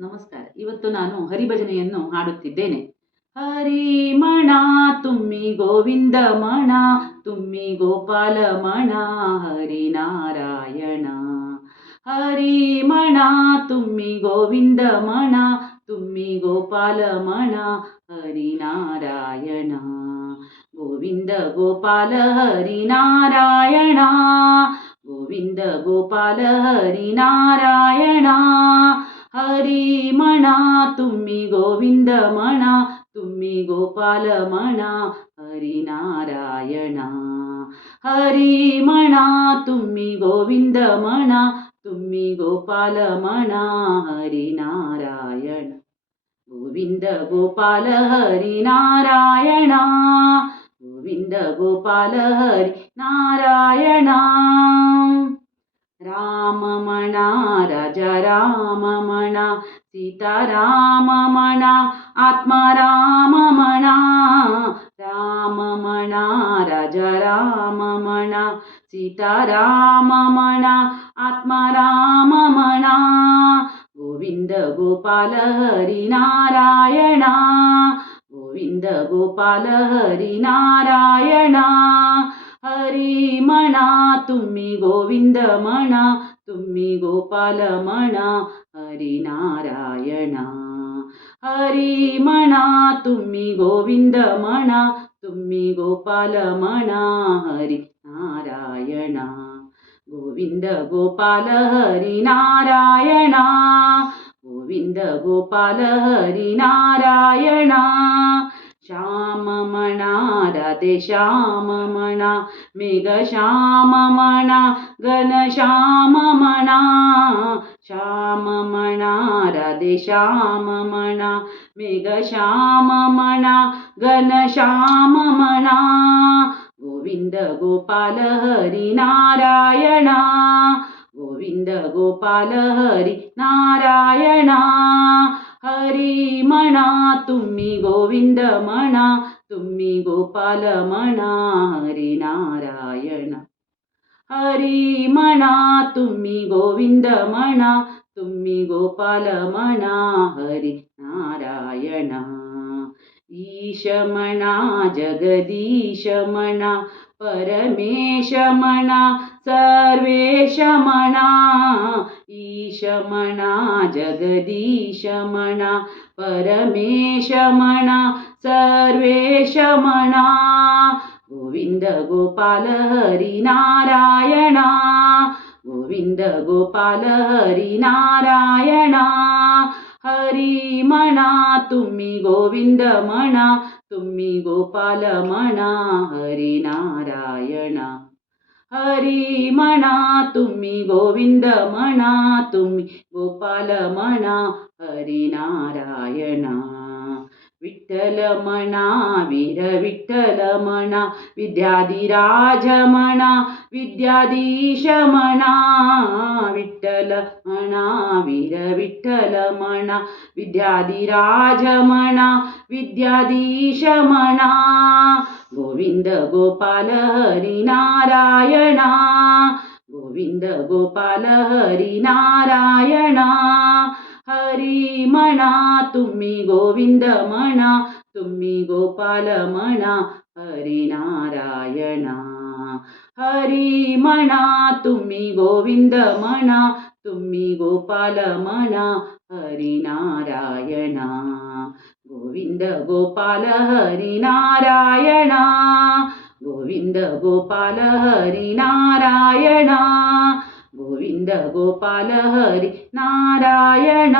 ನಮಸ್ಕಾರ. ಇವತ್ತು ನಾನು ಹರಿಭಜನೆಯನ್ನು ಹಾಡುತ್ತಿದ್ದೇನೆ. ಹರಿಮಣ ತುಮ್ಮಿ ಗೋವಿಂದ ಮಣ, ತುಮ್ಮಿ ಗೋಪಾಲ ಮಣ, ಹರಿನಾರಾಯಣ. ಹರಿಮಣ ತುಮ್ಮಿ ಗೋವಿಂದ ಮಣ, ತುಮ್ಮಿ ಗೋಪಾಲ ಮಣ, ಹರಿನಾರಾಯಣ. ಗೋವಿಂದ ಗೋಪಾಲ ಹರಿನಾರಾಯಣ, ಗೋವಿಂದ ಗೋಪಾಲ ಹರಿನಾರಾಯಣ. ಹರಿಮಣ ತುಮ್ಮಿ ಗೋವಿಂದ ಮಣ, ತುಮ್ಮಿ ಗೋಪಾಲ ಮಣ, ಹರಿನಾರಾಯಣ. ಹರಿಮಣ ತುಮ್ಮಿ ಗೋವಿಂದ ಮಣ, ತುಮ್ಮಿ ಗೋಪಾಲ ಮಣ, ಹರಿನಾರಾಯಣ. ಗೋವಿಂದ ಗೋಪಾಲ ಹರಿನಾರಾಯಣ, ಗೋವಿಂದ ಗೋಪಾಲ ಹರಿನಾರಾಯಣ. ರಾಮಮಣ ರಾಜ ರಾಮಮಣ, ಸೀತಾರಾಮಮಣ, ಆತ್ಮರಾಮಮಣ. ರಾಮಮಣ ರಾಜ ರಾಮಮಣ, ಸೀತಾರಾಮಮಣ, ಆತ್ಮರಾಮಮಣ. ಗೋವಿಂದ ಗೋಪಾಲ ಹರಿನಾರಾಯಣ, ಗೋವಿಂದ ಗೋಪಾಲ ಹರಿನಾರಾಯಣ. ಹರಿಮಣ ತುಮ್ಮಿ ಗೋವಿಂದ ಮಣ, ತುಮ್ಮಿ ಗೋಪಾಲ ಮಣ, ಹರಿನಾರಾಯಣ. ಹರಿಮಣ ತುಮ್ಮಿ ಗೋವಿಂದ ಮಣ, ತುಮ್ಮಿ ಗೋಪಾಲ ಮಣ, ಹರಿನಾರಾಯಣ. ಗೋವಿಂದ ಗೋಪಾಲ ಹರಿನಾರಾಯಣ, ಗೋವಿಂದ ಗೋಪಾಲ ಹರಿನಾರಾಯಣ. ಶ್ಯಾಮಮಣ ರಾಧೆ ಶ್ಯಾಮಮಣ, ಮೇಘ ಶ್ಯಾಮಮಣ, ಘನ ಶ್ಯಾಮಮಣ. ಶ್ಯಾಮಮಣ ರಾಧೆ ಶ್ಯಾಮಮಣ, ಮೇಘ ಶ್ಯಾಮಮಣ, ಘನ ಶ್ಯಾಮಮಣ. ಗೋವಿಂದ ಗೋಪಾಲ ಹರಿನಾರಾಯಣ, ಗೋವಿಂದ ಗೋಪಾಲ ಹರಿನಾರಾಯಣ. ಹರಿಮಣ ತುಮ್ಮಿ ಗೋವಿಂದ ಮಣ, ತುಮ್ಮಿ ಗೋಪಾಲ ಮಣ, ಹರಿನಾರಾಯಣ. ಹರಿಮಣ ತುಮ್ಮಿ ಗೋವಿಂದ ಮಣ, ತುಮ್ಮಿ ಗೋಪಾಲ ಮಣ, ಹರಿನಾರಾಯಣ. ಈಶಮಣ ಜಗದೀಶಮಣ, ಪರಮೇಶಮಣ, ಸರ್ವೇಶಮಣ. ಈಶಮಣ ಜಗದೀಶಮಣ, ಪರಮೇಶಮಣ, ಸರ್ವೇಶಮಣ. ಗೋವಿಂದ ಗೋಪಾಲ ಹರಿನಾರಾಯಣ, ಗೋವಿಂದ ಗೋಪಾಲ ಹರಿನಾರಾಯಣ. ಹರಿಮಣ ತುಮ್ಮಿ ಗೋವಿಂದ ಮಣ, ತುಮ್ಮಿ ಗೋಪಾಲ ಮಣ, ಹರಿನಾರಾಯಣ. ಹರಿಮಣ ತುಮ್ಮಿ ಗೋವಿಂದ ಮಣ, ತುಮ್ಮಿ ಗೋಪಾಲ ಮಣ, ಹರಿನಾರಾಯಣ. ವಿಠ್ಠಲಮಣ ವೀರ ವಿಠ್ಠಲಮಣ, ವಿದ್ಯಾಧಿರಾಜಮಣ, ವಿದ್ಯಾಧೀಶಮಣ. ವಿಠ್ಠಲಮಣ ವೀರ ವಿಠ್ಠಲಮಣ, ವಿದ್ಯಾಧಿರಾಜಮಣ, ವಿದ್ಯಾಧೀಶಮಣ. ಗೋವಿಂದ ಗೋಪಾಲ ಹರಿನಾರಾಯಣ, ಗೋವಿಂದ ಗೋಪಾಲ ಹರಿನಾರಾಯಣ. ಹರಿಮಣ ತುಮ್ಮಿ ಗೋವಿಂದ ಮಣ, ತುಮ್ಮಿ ಗೋಪಾಲ ಮಣ, ಹರಿನಾರಾಯಣ. ಹರಿಮಣ ತುಮ್ಮಿ ಗೋವಿಂದ ಮಣ, ತುಮ್ಮಿ ಗೋಪಾಲ ಮಣ, ಹರಿನಾರಾಯಣ. ಗೋವಿಂದ ಗೋಪಾಲ ಹರಿನಾರಾಯಣ, ಗೋವಿಂದ ಗೋಪಾಲ ಹರಿನಾರಾಯಣ. ಗೋವಿಂದ ಗೋಪಾಲ ಹರಿನಾರಾಯಣ.